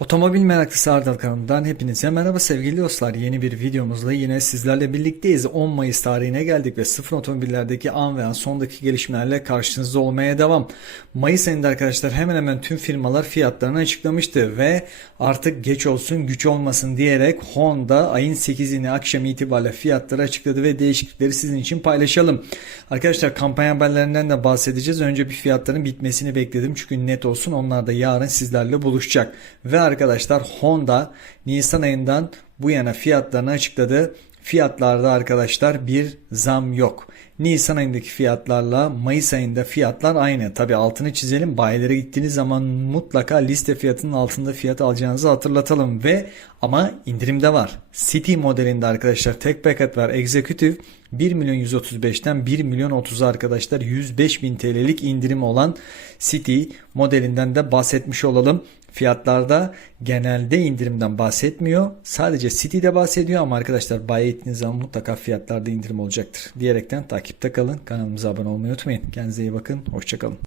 Otomobil meraklısı Ardal kanalından hepinize merhaba sevgili dostlar. Yeni bir videomuzla yine sizlerle birlikteyiz. 10 Mayıs tarihine geldik ve sıfır otomobillerdeki an ve an sondaki gelişmelerle karşınızda olmaya devam. Mayıs ayında arkadaşlar hemen hemen tüm firmalar fiyatlarını açıklamıştı ve artık geç olsun güç olmasın diyerek Honda ayın 8'ini akşam itibariyle fiyatları açıkladı ve değişiklikleri sizin için paylaşalım. Arkadaşlar kampanya haberlerinden de bahsedeceğiz. Önce bir fiyatların bitmesini bekledim çünkü net olsun onlar da yarın sizlerle buluşacak. Ve arkadaşlar Honda Nisan ayından bu yana fiyatlarını açıkladı. Fiyatlarda arkadaşlar bir zam yok. Nisan ayındaki fiyatlarla Mayıs ayında fiyatlar aynı. Tabi altını çizelim. Bayilere gittiğiniz zaman mutlaka liste fiyatının altında fiyat alacağınızı hatırlatalım. Ve ama indirimde var. City modelinde arkadaşlar tek paket var. Executive 1 milyon 135'ten 1 milyon 30'a arkadaşlar 105 bin TL'lik indirim olan City modelinden de bahsetmiş olalım. Fiyatlarda genelde indirimden bahsetmiyor. Sadece City'de bahsediyor ama arkadaşlar bayi ettiğiniz zaman mutlaka fiyatlarda indirim olacaktır. Diyerekten takipte kalın. Kanalımıza abone olmayı unutmayın. Kendinize iyi bakın. Hoşçakalın.